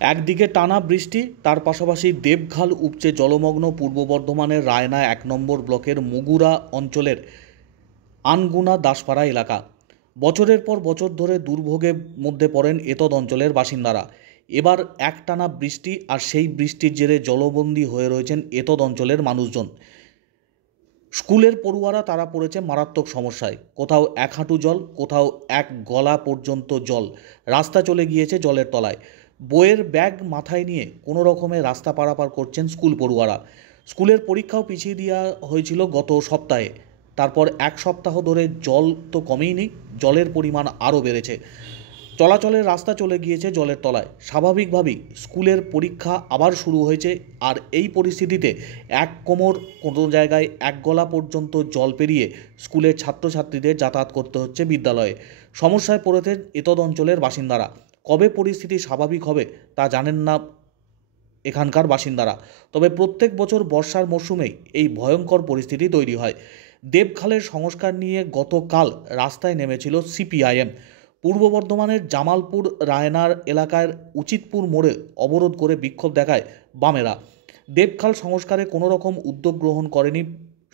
একদিকে টানা বৃষ্টি, তার পাশাপাশি দেবখাল উপচে জলমগ্ন পূর্ব বর্ধমানের রায়না ১ নম্বর ব্লকের মুগুরা অঞ্চলের আনগুনা দাসপাড়া এলাকা। বছরের পর বছর ধরে দুর্ভোগের মধ্যে পড়েন এতদ অঞ্চলের বাসিন্দারা। এবার একটানা বৃষ্টি আর সেই বৃষ্টির জেরে জলবন্দী হয়ে রয়েছেন এতদ অঞ্চলের মানুষজন। স্কুলের পড়ুয়ারা তারা পড়েছে মারাত্মক সমস্যায়। কোথাও ১ হাঁটু জল, কোথাও ১ গলা পর্যন্ত জল। রাস্তা চলে গিয়েছে জলের তলায়। বইয়ের ব্যাগ মাথায় নিয়ে কোনো রকমে রাস্তা পারাপার করছেন স্কুল পড়ুয়ারা। স্কুলের পরীক্ষাও পিছিয়ে দেওয়া হয়েছিল গত সপ্তাহে। তারপর ১ সপ্তাহ ধরে জল তো কমেইনি, জলের পরিমাণ আরও বেড়েছে। চলাচলের রাস্তা চলে গিয়েছে জলের তলায়। স্বাভাবিকভাবেই স্কুলের পরীক্ষা আবার শুরু হয়েছে, আর এই পরিস্থিতিতে ১ কোমর, কোনো জায়গায় ১ গলা পর্যন্ত জল পেরিয়ে স্কুলের ছাত্রছাত্রীদের যাতায়াত করতে হচ্ছে বিদ্যালয়ে। সমস্যায় পড়েছেন এতদ অঞ্চলের বাসিন্দারা। কবে পরিস্থিতি স্বাভাবিক হবে তা জানেন না এখানকার বাসিন্দারা। তবে প্রত্যেক বছর বর্ষার মরশুমেই এই ভয়ঙ্কর পরিস্থিতি তৈরি হয়। দেবখালের সংস্কার নিয়ে গতকাল রাস্তায় নেমেছিল সিপিআইএম। পূর্ব বর্ধমানের জামালপুর রায়নার এলাকার উচিতপুর মোড়ে অবরোধ করে বিক্ষোভ দেখায় বামেরা। দেবখাল সংস্কারে কোনো রকম উদ্যোগ গ্রহণ করেনি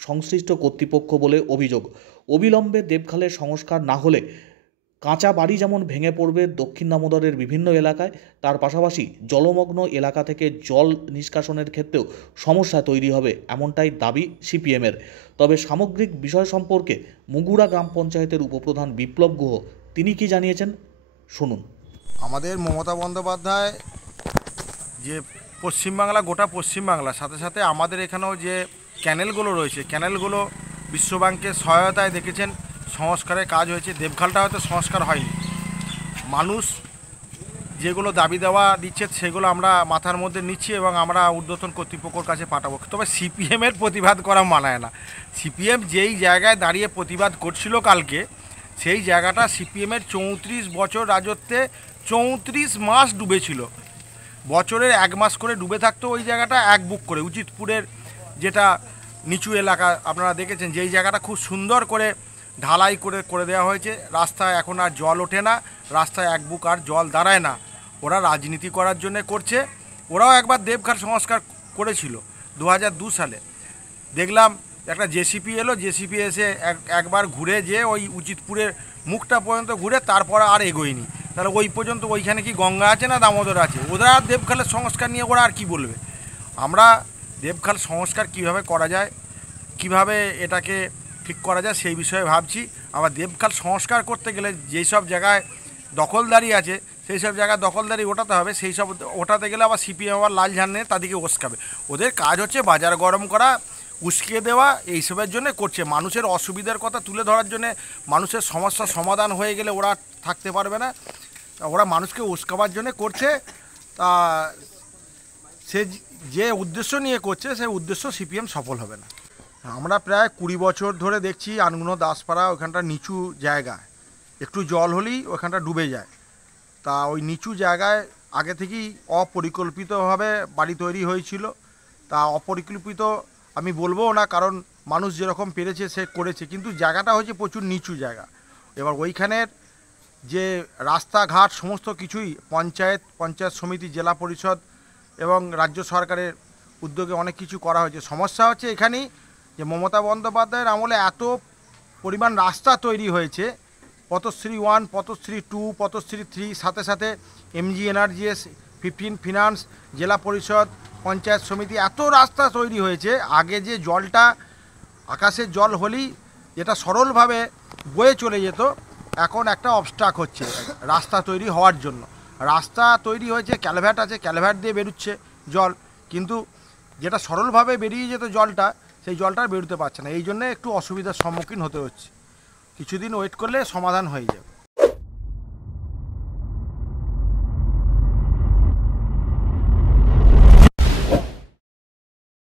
সংশ্লিষ্ট কর্তৃপক্ষ বলে অভিযোগ। অবিলম্বে দেবখালের সংস্কার না হলে কাঁচা বাড়ি যেমন ভেঙে পড়বে দক্ষিণ দামোদরের বিভিন্ন এলাকায়, তার পাশাপাশি জলমগ্ন এলাকা থেকে জল নিষ্কাশনের ক্ষেত্রেও সমস্যা তৈরি হবে, এমনটাই দাবি সিপিএমের। তবে সামগ্রিক বিষয় সম্পর্কে মুগুরা গ্রাম পঞ্চায়েতের উপপ্রধান বিপ্লব গুহ তিনি কি জানিয়েছেন শুনুন। আমাদের মমতা বন্দ্যোপাধ্যায় যে পশ্চিমবাংলা, গোটা পশ্চিমবাংলার সাথে সাথে আমাদের এখানেও যে ক্যানেলগুলো রয়েছে, ক্যানেলগুলো বিশ্বব্যাংকের সহায়তায় দেখেছেন সংস্কারের কাজ হয়েছে। দেবখালটা হয়তো সংস্কার হয়নি। মানুষ যেগুলো দাবি দেওয়া দিচ্ছে সেগুলো আমরা মাথার মধ্যে নিচ্ছি এবং আমরা ঊর্ধ্বতন কর্তৃপক্ষের কাছে পাঠাবো। তবে সিপিএমের প্রতিবাদ করা মানায় না। সিপিএম যেই জায়গায় দাঁড়িয়ে প্রতিবাদ করছিল কালকে, সেই জায়গাটা সিপিএমের ৩৪ বছর রাজত্বে ৩৪ মাস ডুবেছিল। বছরের ১ মাস করে ডুবে থাকতো ওই জায়গাটা এক বুক করে। উচিতপুরের যেটা নিচু এলাকা আপনারা দেখেছেন, যেই জায়গাটা খুব সুন্দর করে ঢালাই করে দেওয়া হয়েছে। রাস্তায় এখন আর জল ওঠে না, রাস্তায় এক বুক আর জল দাঁড়ায় না। ওরা রাজনীতি করার জন্য করছে। ওরাও একবার দেবঘাট সংস্কার করেছিল ২০০২ সালে। দেখলাম একটা জেসিপি এলো, জেসিপি এসে একবার ঘুরে যে ওই উচিতপুরের মুখটা পর্যন্ত ঘুরে তারপর আর এগোয়নি। তাহলে ওই পর্যন্ত ওইখানে কি গঙ্গা আছে না দামোদর আছে? ওরা আর দেবখালের সংস্কার নিয়ে ওরা আর কি বলবে? আমরা দেবখাল সংস্কার কিভাবে করা যায়, কিভাবে এটাকে ঠিক করা যায় সেই বিষয়ে ভাবছি। আবার দেবখাল সংস্কার করতে গেলে যেই সব জায়গায় দখলদারি আছে সেই সব জায়গায় দখলদারি ওঠাতে হবে। সেই সব ওঠাতে গেলে আবার সিপিএম আবার লাল ঝান্ডা নিয়ে তাদেরকে উস্কাবে। ওদের কাজ হচ্ছে বাজার গরম করা, উস্কিয়ে দেওয়া, এইসবের জন্য করছে। মানুষের অসুবিধার কথা তুলে ধরার জন্যে, মানুষের সমস্যার সমাধান হয়ে গেলে ওরা থাকতে পারবে না। ওরা মানুষকে উস্কাবার জন্য করছে। তা সে যে উদ্দেশ্য নিয়ে করছে সেই উদ্দেশ্য সিপিএম সফল হবে না। আমরা প্রায় ২০ বছর ধরে দেখছি আনগুনো দাসপাড়া ওখানটা নিচু জায়গা, একটু জল হলেই ওখানটা ডুবে যায়। তা ওই নিচু জায়গায় আগে থেকেই অপরিকল্পিতভাবে বাড়ি তৈরি হয়েছিল। তা অপরিকল্পিত আমি বলবো না, কারণ মানুষ যেরকম পেরেছে সে করেছে, কিন্তু জায়গাটা হচ্ছে প্রচুর নিচু জায়গা। এবার ওইখানের যে রাস্তাঘাট সমস্ত কিছুই পঞ্চায়েত সমিতি, জেলা পরিষদ এবং রাজ্য সরকারের উদ্যোগে অনেক কিছু করা হয়েছে। সমস্যা হচ্ছে এখানেই যে মমতা বন্দ্যোপাধ্যায়ের আমলে এত পরিমাণ রাস্তা তৈরি হয়েছে, পথশ্রী 1, পথশ্রী 2, পথশ্রী 3, সাথে সাথে MGNRGS 15 ফিনান্স, জেলা পরিষদ, পঞ্চায়েত সমিতি, এত রাস্তা তৈরি হয়েছে। আগে যে জলটা আকাশের জল হলেই যেটা সরলভাবে বয়ে চলে যেত, এখন একটা অবস্ট্রাক হচ্ছে রাস্তা তৈরি হওয়ার জন্য। রাস্তা তৈরি হয়েছে, ক্যালভার্ট আছে, ক্যালভার্ট দিয়ে বেরোচ্ছে জল, কিন্তু যেটা সরলভাবে বেরিয়ে যেত জলটা, সেই জলটা বেরোতে পারছে না। এই জন্য একটু অসুবিধার সম্মুখীন হতে হচ্ছে। কিছুদিন ওয়েট করলে সমাধান হয়ে যাবে।